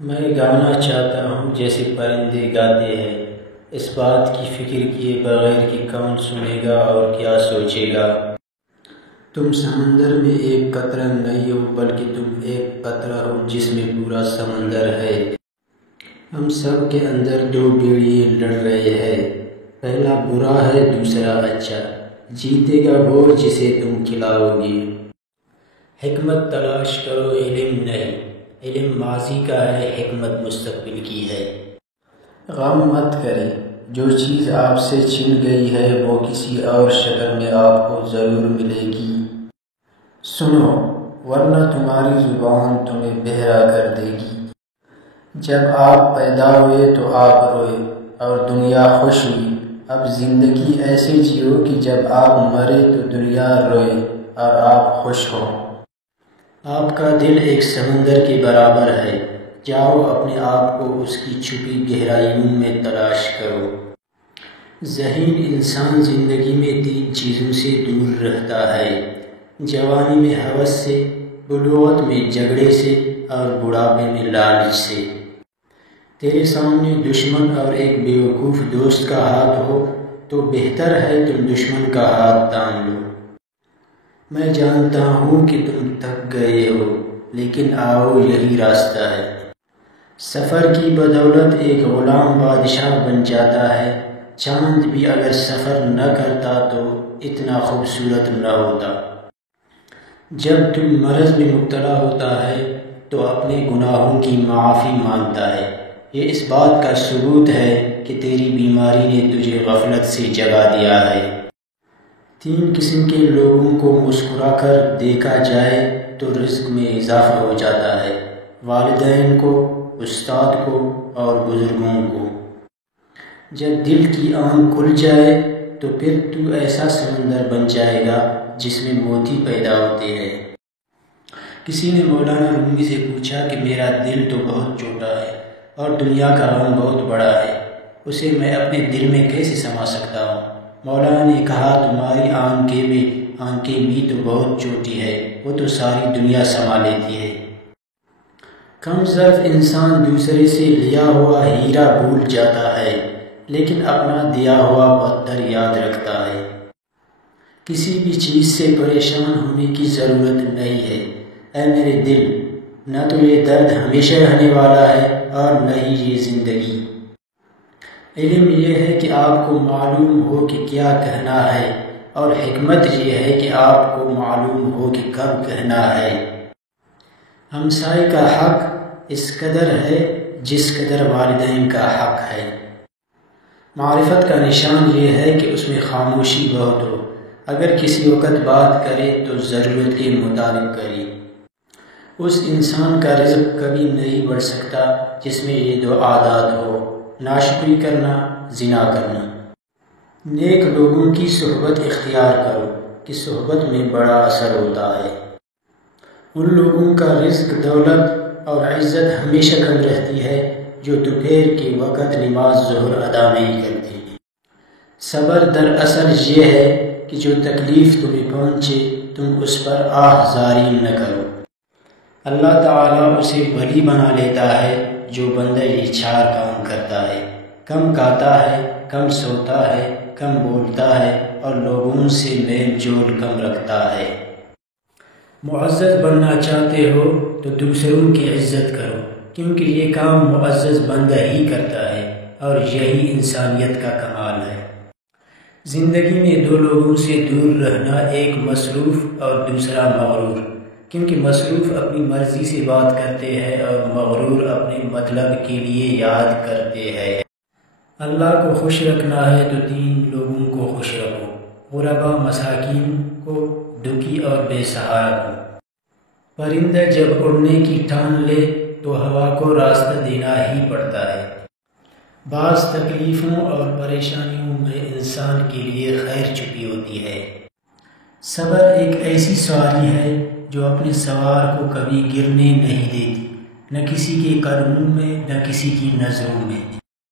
میں گانا چاہتا ہوں جیسے پرندے گاتے ہیں، اس بات کی فکر کیے بغیر کہ کون سنے گا اور کیا سوچے گا۔ تم سمندر میں ایک قطرہ نہیں ہو بلکہ تم ایک قطرہ ہو جس میں پورا سمندر ہے۔ ہم سب کے اندر دو بیڑیے لڑ رہے ہیں، پہلا برا ہے دوسرا اچھا، جیتے گا وہ جسے تم کھلاؤ گے۔ حکمت تلاش کرو علم نہیں، علم ماضی کا ہے، حکمت مستقبل کی ہے۔ غم مت کریں، جو چیز آپ سے چھن گئی ہے وہ کسی اور شکل میں آپ کو ضرور ملے گی۔ سنو ورنہ تمہاری زبان تمہیں بہرا کر دے گی۔ جب آپ پیدا ہوئے تو آپ روئے اور دنیا خوش ہوئی، اب زندگی ایسے جیو کہ جب آپ مرے تو دنیا روئے اور آپ خوش ہو۔ آپ کا دل ایک سمندر کے برابر ہے، جاؤ اپنے آپ کو اس کی چھپی گہرائیوں میں تلاش کرو۔ ذہین انسان زندگی میں تین چیزوں سے دور رہتا ہے، جوانی میں ہوس سے، بلوغت میں جھگڑے سے اور بڑھاپے میں لالچ سے۔ تیرے سامنے دشمن اور ایک بیوقوف دوست کا ہاتھ ہو تو بہتر ہے تم دشمن کا ہاتھ تھام لو۔ میں جانتا ہوں کہ تم تھک گئے ہو، لیکن آؤ یہی راستہ ہے۔ سفر کی بدولت ایک غلام بادشاہ بن جاتا ہے، چاند بھی اگر سفر نہ کرتا تو اتنا خوبصورت نہ ہوتا۔ جب تم مرض میں مبتلا ہوتا ہے تو اپنے گناہوں کی معافی مانگتا ہے، یہ اس بات کا ثبوت ہے کہ تیری بیماری نے تجھے غفلت سے جگا دیا ہے۔ تین قسم کے لوگوں کو مسکرا کر دیکھا جائے تو رزق میں اضافہ ہو جاتا ہے، والدین کو، استاد کو اور بزرگوں کو۔ جب دل کی آنکھ کھل جائے تو پھر تو ایسا سمندر بن جائے گا جس میں موتی پیدا ہوتے ہیں۔ کسی نے مولانا رومی سے پوچھا کہ میرا دل تو بہت چھوٹا ہے اور دنیا کا غم بہت بڑا ہے، اسے میں اپنے دل میں کیسے سما سکتا ہوں؟ مولانا نے کہا تمہاری آنکھیں بھی تو بہت چھوٹی ہے، وہ تو ساری دنیا سما لیتی ہے۔ کم ظرف انسان دوسرے سے لیا ہوا ہیرا بھول جاتا ہے، لیکن اپنا دیا ہوا پتھر یاد رکھتا ہے۔ کسی بھی چیز سے پریشان ہونے کی ضرورت نہیں ہے، اے میرے دل، نہ تو یہ درد ہمیشہ رہنے والا ہے اور نہ ہی یہ زندگی۔ علم یہ ہے کہ آپ کو معلوم ہو کہ کیا کہنا ہے، اور حکمت یہ ہے کہ آپ کو معلوم ہو کہ کب کہنا ہے۔ ہمسائے کا حق اس قدر ہے جس قدر والدین کا حق ہے۔ معرفت کا نشان یہ ہے کہ اس میں خاموشی بہت ہو، اگر کسی وقت بات کرے تو ضرورت کے مطابق کرے۔ اس انسان کا رزق کبھی نہیں بڑھ سکتا جس میں یہ دو عادات ہو، ناشکری کرنا، زنا کرنا۔ نیک لوگوں کی صحبت اختیار کرو کہ صحبت میں بڑا اثر ہوتا ہے۔ ان لوگوں کا رزق، دولت اور عزت ہمیشہ کم رہتی ہے جو دوپہر کے وقت نماز ظہر ادا نہیں کرتے۔ صبر دراصل یہ ہے کہ جو تکلیف تمہیں پہنچے تم اس پر آہ زاری نہ کرو۔ اللہ تعالیٰ اسے ولی بنا لیتا ہے جو بندہ یہ چار کام کرتا ہے، کم کھاتا ہے، کم سوتا ہے، کم بولتا ہے اور لوگوں سے میل جول کم رکھتا ہے۔ معزز بننا چاہتے ہو تو دوسروں کی عزت کرو، کیونکہ یہ کام معزز بندہ ہی کرتا ہے اور یہی انسانیت کا کمال ہے۔ زندگی میں دو لوگوں سے دور رہنا، ایک مصروف اور دوسرا مغرور، کیونکہ مصروف اپنی مرضی سے بات کرتے ہیں اور مغرور اپنے مطلب کے لیے یاد کرتے ہیں۔ اللہ کو خوش رکھنا ہے تو تین لوگوں کو خوش رکھو، غربا، مساکین کو، دکھی اور بے سہارا کو۔ پرندہ جب اڑنے کی ٹھان لے تو ہوا کو راستہ دینا ہی پڑتا ہے۔ بعض تکلیفوں اور پریشانیوں میں انسان کے لیے خیر چھپی ہوتی ہے۔ صبر ایک ایسی سواری ہے جو اپنے سوار کو کبھی گرنے نہیں دیتی، نہ کسی کے قدموں میں نہ کسی کی نظروں میں۔